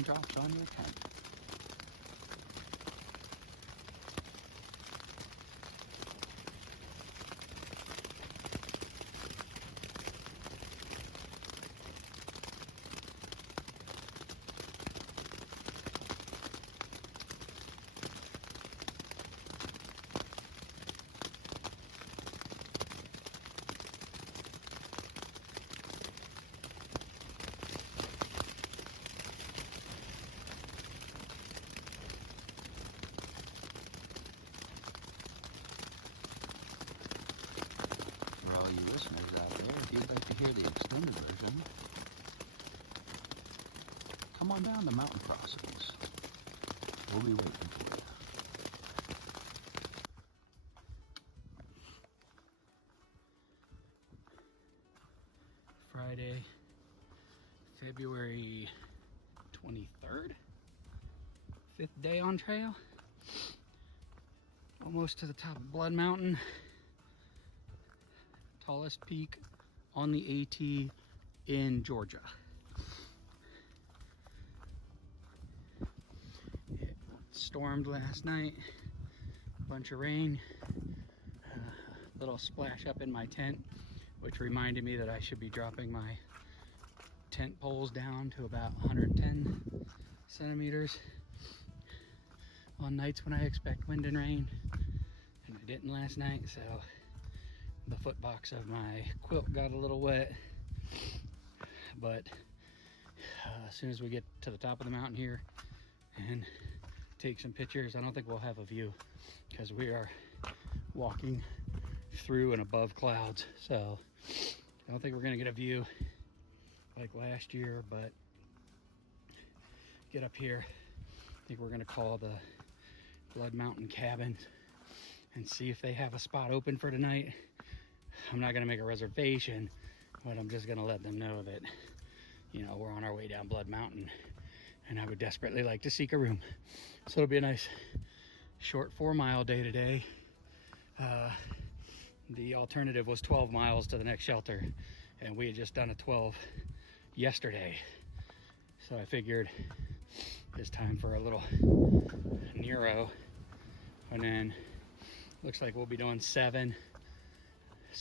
raindrops on your tent. For all you listeners out there, if you'd like to hear the extended version, come on down to Mountain Crossings. We'll be waiting for you. Friday, February 23rd, 5th day on trail. Almost to the top of Blood Mountain. Tallest peak on the AT in Georgia. It stormed last night, a bunch of rain, a little splash up in my tent, which reminded me that I should be dropping my tent poles down to about 110 centimeters on nights when I expect wind and rain, and I didn't last night, so the foot box of my quilt got a little wet. But as soon as we get to the top of the mountain here and take some pictures, I don't think we'll have a view because we are walking through and above clouds, so I don't think we're gonna get a view like last year. But get up here, I think we're gonna call the Blood Mountain Cabin and see if they have a spot open for tonight. I'm not gonna make a reservation, but I'm just gonna let them know that, you know, we're on our way down Blood Mountain and I would desperately like to seek a room. So it'll be a nice short 4-mile day today. The alternative was 12 miles to the next shelter, and we had just done a 12 yesterday. So I figured it's time for a little Nero, and then looks like we'll be doing 7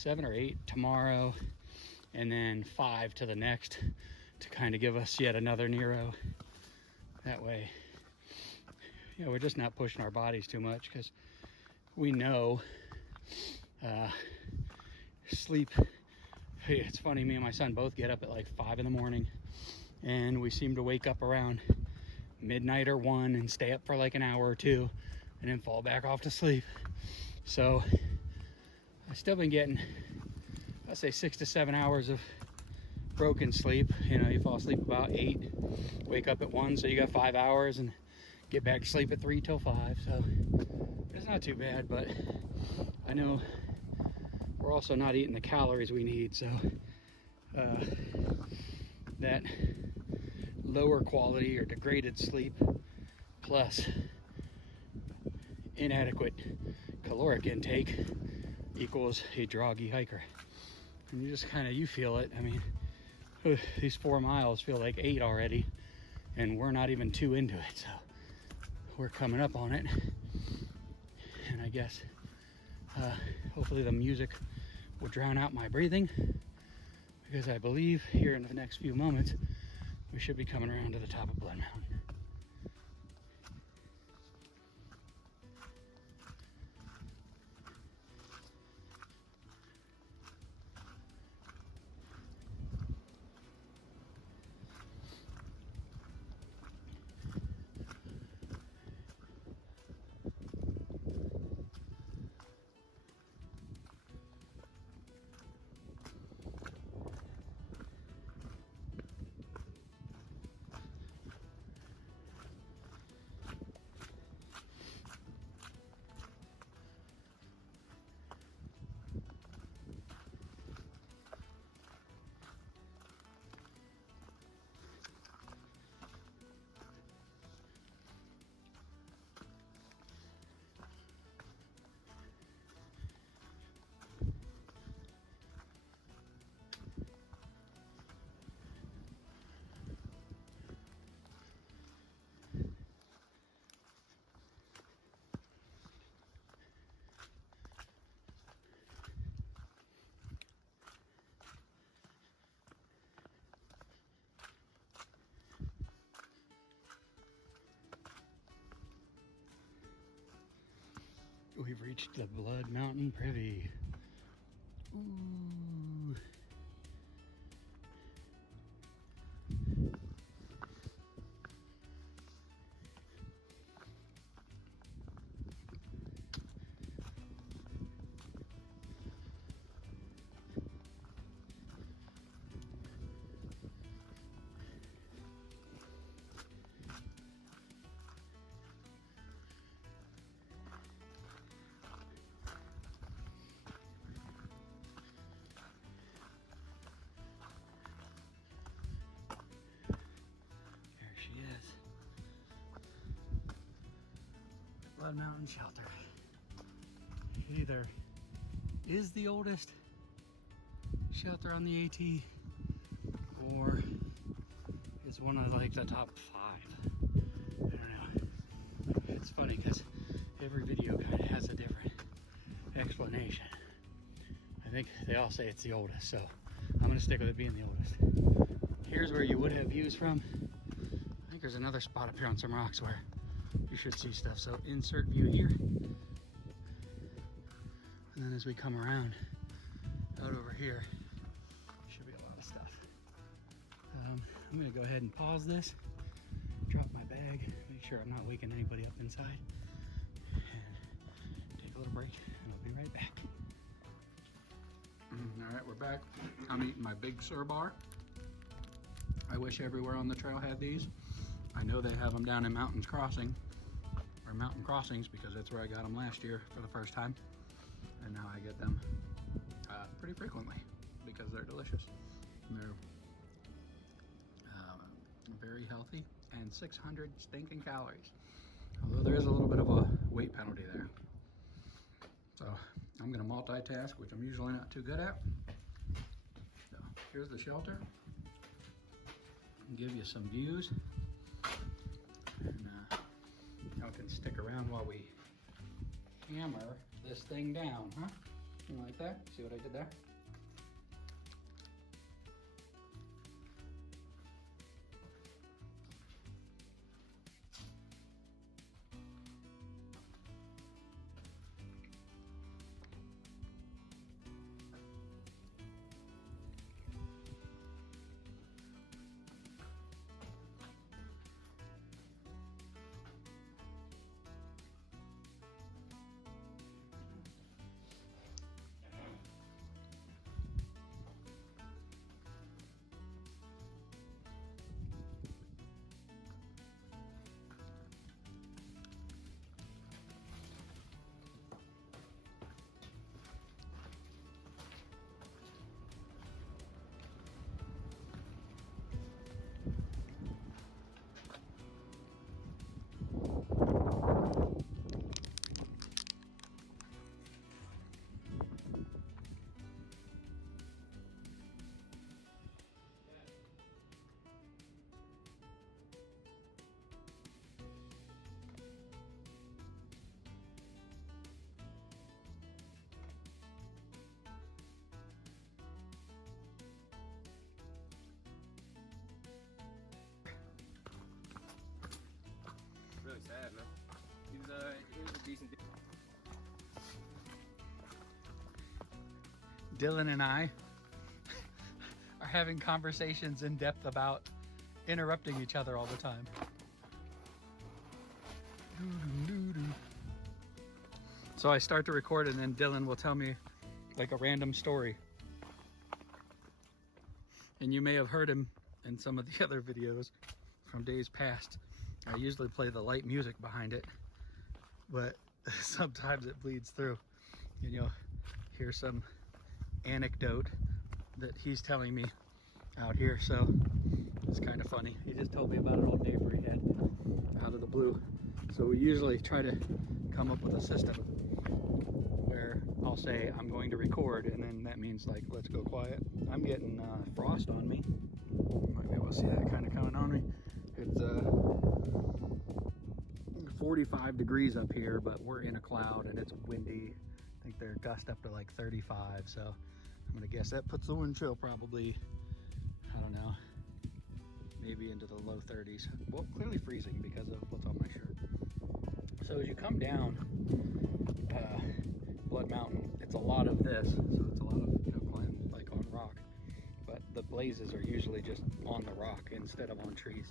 or 8 tomorrow, and then 5 to the next to kind of give us yet another Nero. That way, you know, we're just not pushing our bodies too much, because we know sleep. Hey, it's funny, me and my son both get up at like 5 in the morning, and we seem to wake up around midnight or 1 and stay up for like an hour or 2 and then fall back off to sleep. So I've still been getting, I'd say 6 to 7 hours of broken sleep. You know, you fall asleep about 8, wake up at 1, so you got 5 hours, and get back to sleep at 3 till 5. So it's not too bad, but I know we're also not eating the calories we need, so that lower quality or degraded sleep plus inadequate caloric intake equals a droggy hiker. And you just kind of, you feel it. I mean, these 4 miles feel like 8 already, and we're not even 2 into it, so we're coming up on it. And I guess hopefully the music will drown out my breathing, because I believe here in the next few moments we should be coming around to the top of Blood Mountain. We've reached the Blood Mountain Privy. Ooh. Blood Mountain Shelter. It either is the oldest shelter on the AT or it's one of like the top 5. I don't know. It's funny because every video kind of has a different explanation. I think they all say it's the oldest, so I'm gonna stick with it being the oldest. Here's where you would have views from. I think there's another spot up here on some rocks where you should see stuff. So insert view here. And then as we come around out over here, should be a lot of stuff. I'm gonna go ahead and pause this, drop my bag, make sure I'm not waking anybody up inside, and take a little break, and I'll be right back. All right, we're back. I'm eating my Big Sur bar. I wish everywhere on the trail had these. I know they have them down in Mountain Crossings because that's where I got them last year for the first time. And now I get them pretty frequently because they're delicious. And they're very healthy and 600 stinking calories. Although there is a little bit of a weight penalty there. So I'm gonna multitask, which I'm usually not too good at. So here's the shelter. I'll give you some views. And y'all can stick around while we hammer this thing down, huh? You like that? See what I did there? Really sad, man. He was a decent dude. Dylan and I are having conversations in depth about interrupting each other all the time. So I start to record and then Dylan will tell me like a random story. And you may have heard him in some of the other videos from days past. I usually play the light music behind it, but sometimes it bleeds through and you'll hear some anecdote that he's telling me out here. So it's kind of funny. He just told me about an old neighbor he had out of the blue. So we usually try to come up with a system where I'll say I'm going to record and then that means like let's go quiet. I'm getting frost on me. You might be able to see that kind of coming on me. It's 45 degrees up here, but we're in a cloud and it's windy. I think they're gust up to like 35, so I'm gonna guess that puts the wind chill probably, I don't know, maybe into the low 30s. Well, clearly freezing because of what's on my shirt. So as you come down, Blood Mountain, it's a lot of this, so it's a lot of, you know, climb like on rock, but the blazes are usually just on the rock instead of on trees,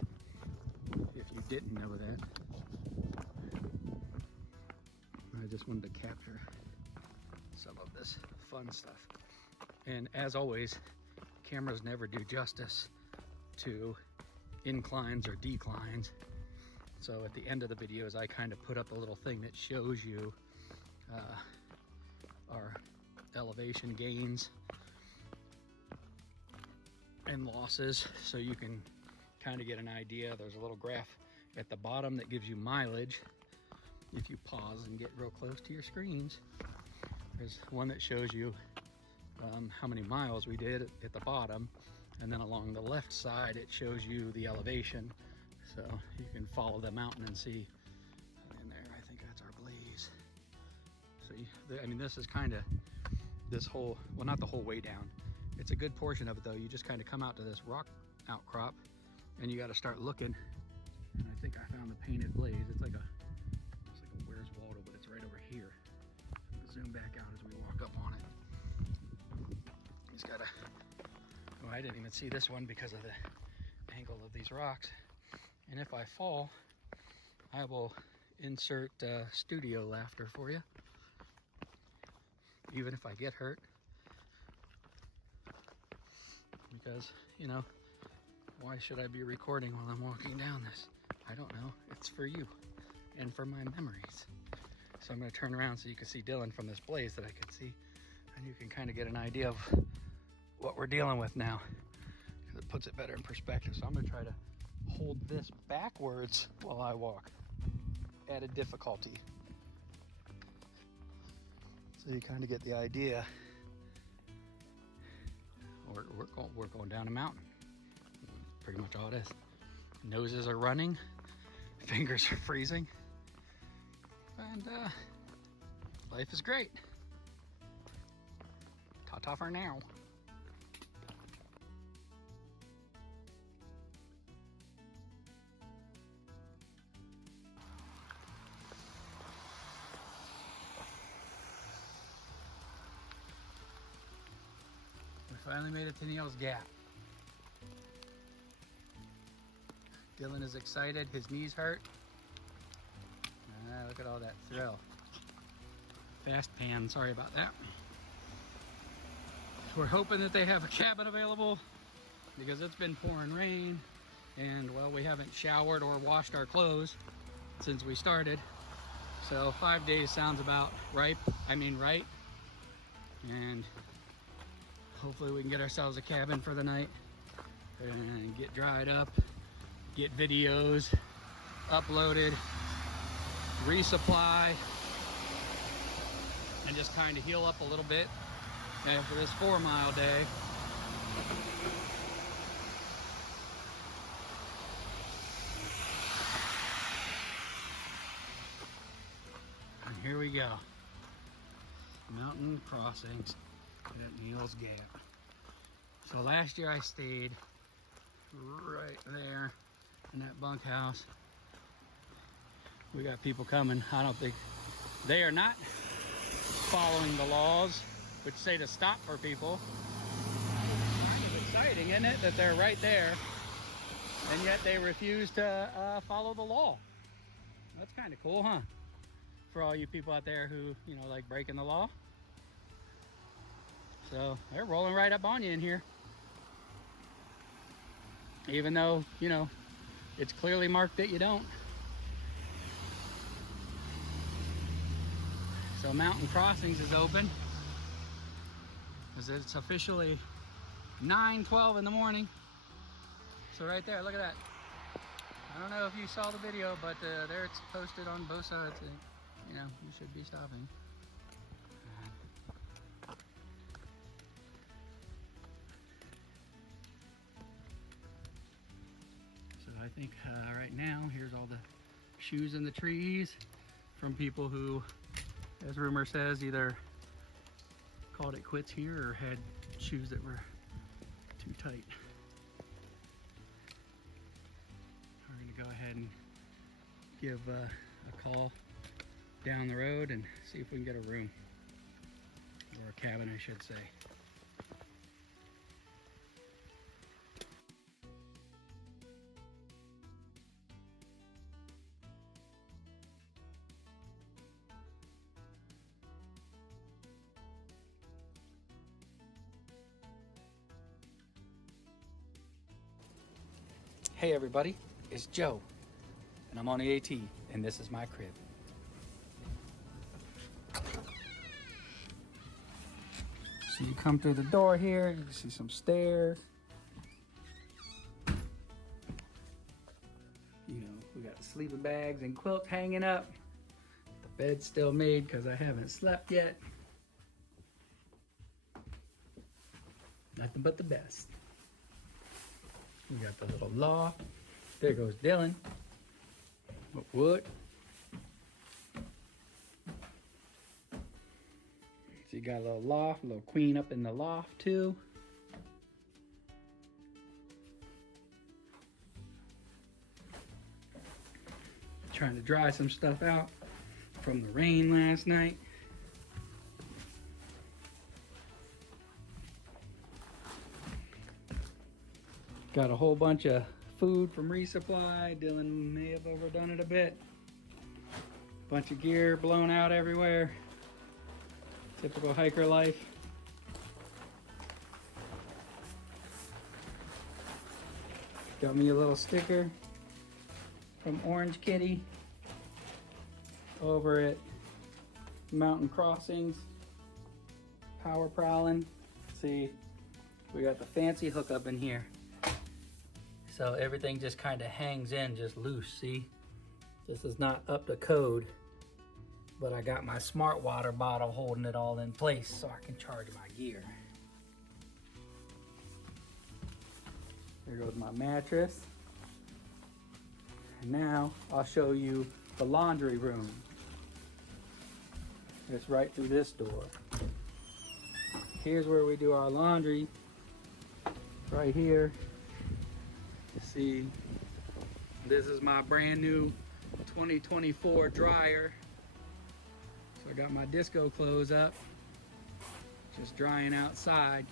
if you didn't know that. I just wanted to capture some of this fun stuff. And as always, cameras never do justice to inclines or declines. So at the end of the videos, I kind of put up a little thing that shows you our elevation gains and losses, so you can kind of get an idea. There's a little graph at the bottom that gives you mileage. If you pause and get real close to your screens, there's one that shows you how many miles we did at the bottom, and then along the left side it shows you the elevation, so you can follow the mountain and see in there. I think that's our blaze. So I mean, this is kind of this whole, well, not the whole way down, it's a good portion of it though. You just kind of come out to this rock outcrop and you got to start looking, and I think I found the painted blaze. It's like a Where's Waldo, but it's right over here. I'll zoom back out as we walk up on it. He's got a, oh, I didn't even see this one because of the angle of these rocks. And if I fall, I will insert studio laughter for you, even if I get hurt, because, you know, why should I be recording while I'm walking down this? I don't know. It's for you and for my memories. So I'm going to turn around so you can see Dylan from this blaze that I can see, and you can kind of get an idea of what we're dealing with now, because it puts it better in perspective. So I'm going to try to hold this backwards while I walk, added difficulty, so you kind of get the idea. We're going down a mountain. Pretty much all it is. Noses are running, fingers are freezing, and life is great. Ta-ta for now. We finally made it to Neil's Gap. Dylan is excited, his knees hurt. Look at all that thrill. Fast pan, sorry about that. We're hoping that they have a cabin available, because it's been pouring rain, and well, we haven't showered or washed our clothes since we started. So 5 days sounds about right. And hopefully we can get ourselves a cabin for the night and get dried up, get videos uploaded, resupply, and just kind of heal up a little bit after this 4-mile day. And here we go. Mountain crossings at Neil's Gap. So last year I stayed right there in that bunkhouse. We got people coming. I don't think they are not following the laws, which say to stop for people. Kind of exciting, isn't it, that they're right there, and yet they refuse to follow the law. That's kind of cool, huh? For all you people out there who, you know, like breaking the law. So they're rolling right up on you in here, even though, you know, it's clearly marked that you don't. So Mountain Crossings is open, because it's officially 9:12 in the morning. So right there, look at that. I don't know if you saw the video, but there it's posted on both sides. You know, you should be stopping. So I think right now, here's all the shoes in the trees from people who, as rumor says, either called it quits here or had shoes that were too tight. We're gonna go ahead and give a call down the road and see if we can get a room. Or a cabin, I should say. Hey everybody, it's Joe, and I'm on the AT, and this is my crib. So you come through the door here, you can see some stairs. You know, we got the sleeping bags and quilts hanging up. The bed's still made because I haven't slept yet. Nothing but the best. We got the little loft. There goes Dylan. With wood. So you got a little loft, a little queen up in the loft too. Trying to dry some stuff out from the rain last night. Got a whole bunch of food from resupply. Dylan may have overdone it a bit. Bunch of gear blown out everywhere. Typical hiker life. Got me a little sticker from Orange Kitty over at Mountain Crossings. Power prowling. See, we got the fancy hookup in here. So everything just kind of hangs in just loose, see? This is not up to code, but I got my smart water bottle holding it all in place so I can charge my gear. There goes my mattress. And now I'll show you the laundry room. It's right through this door. Here's where we do our laundry. Right here. You see, this is my brand new 2024 dryer. So I got my disco clothes up, just drying outside.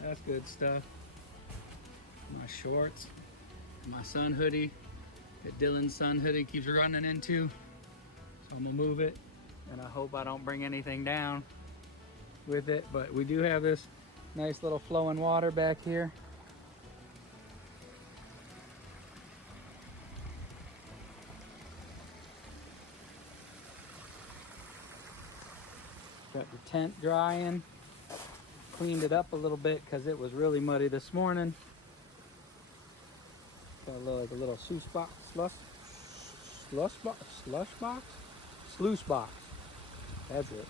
That's good stuff. My shorts, my sun hoodie, that Dylan's sun hoodie keeps running into. So I'm gonna move it, and I hope I don't bring anything down with it. But we do have this nice little flowing water back here. Got the tent drying. Cleaned it up a little bit because it was really muddy this morning. Got like a little sluice box, slush box, sluice box. That's it.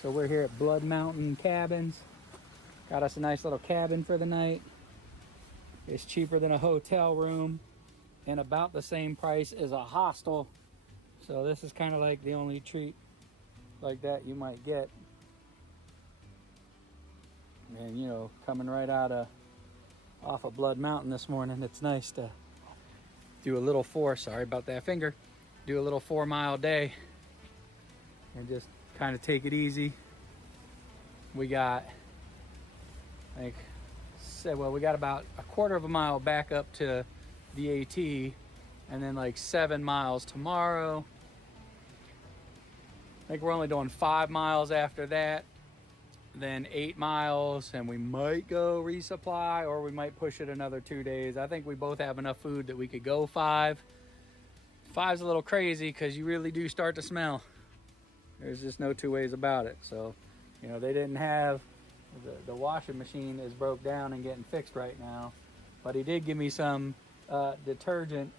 So we're here at Blood Mountain Cabins. Got us a nice little cabin for the night. It's cheaper than a hotel room and about the same price as a hostel. So this is kind of like the only treat like that you might get. And you know, coming right off of Blood Mountain this morning, it's nice to do a little sorry about that finger, do a little 4-mile day and just kind of take it easy. We got, we got about a quarter of a mile back up to the AT, and then like 7 miles tomorrow. I think we're only doing 5 miles after that, then 8 miles, and we might go resupply, or we might push it another 2 days. I think we both have enough food that we could go 5. 5's a little crazy because you really do start to smell. There's just no two ways about it. So, you know, they didn't have, the washing machine is broke down and getting fixed right now, but he did give me some detergent.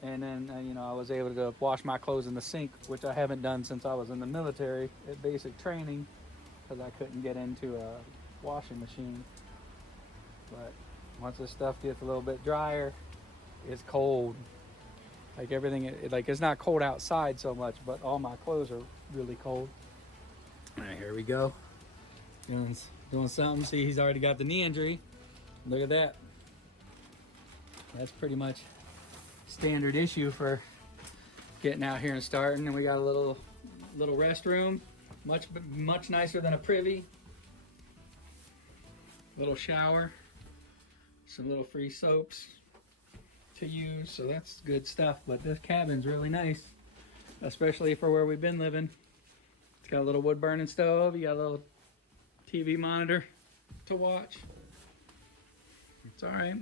And then, you know, I was able to wash my clothes in the sink, which I haven't done since I was in the military at basic training, because I couldn't get into a washing machine. But once this stuff gets a little bit drier, it's cold. Like everything, like it's not cold outside so much, but all my clothes are really cold. All right, here we go. Doing something. See, he's already got the knee injury. Look at that. That's pretty much standard issue for getting out here and starting. And we got a little restroom, much nicer than a privy. Little shower, some little free soaps to use, so that's good stuff. But this cabin's really nice, especially for where we've been living. It's got a little wood burning stove, you got a little TV monitor to watch. It's all right.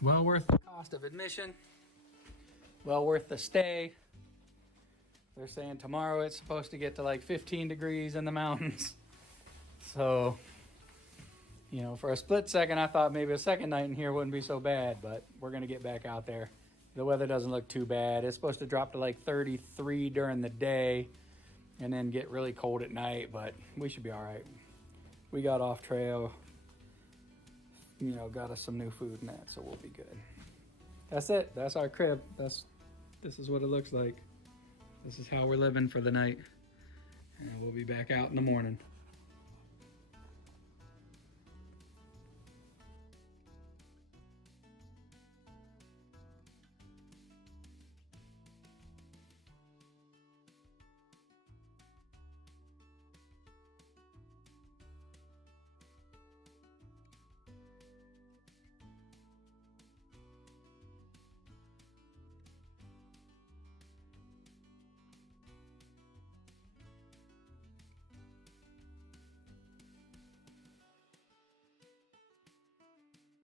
Well worth the cost of admission. Well worth the stay. They're saying tomorrow it's supposed to get to like 15 degrees in the mountains. So, you know, for a split second, I thought maybe a second night in here wouldn't be so bad, but we're going to get back out there. The weather doesn't look too bad. It's supposed to drop to like 33 during the day and then get really cold at night, but we should be all right. We got off trail, you know, got us some new food and that, so we'll be good. That's it. That's our crib. This is what it looks like. This is how we're living for the night. And we'll be back out in the morning.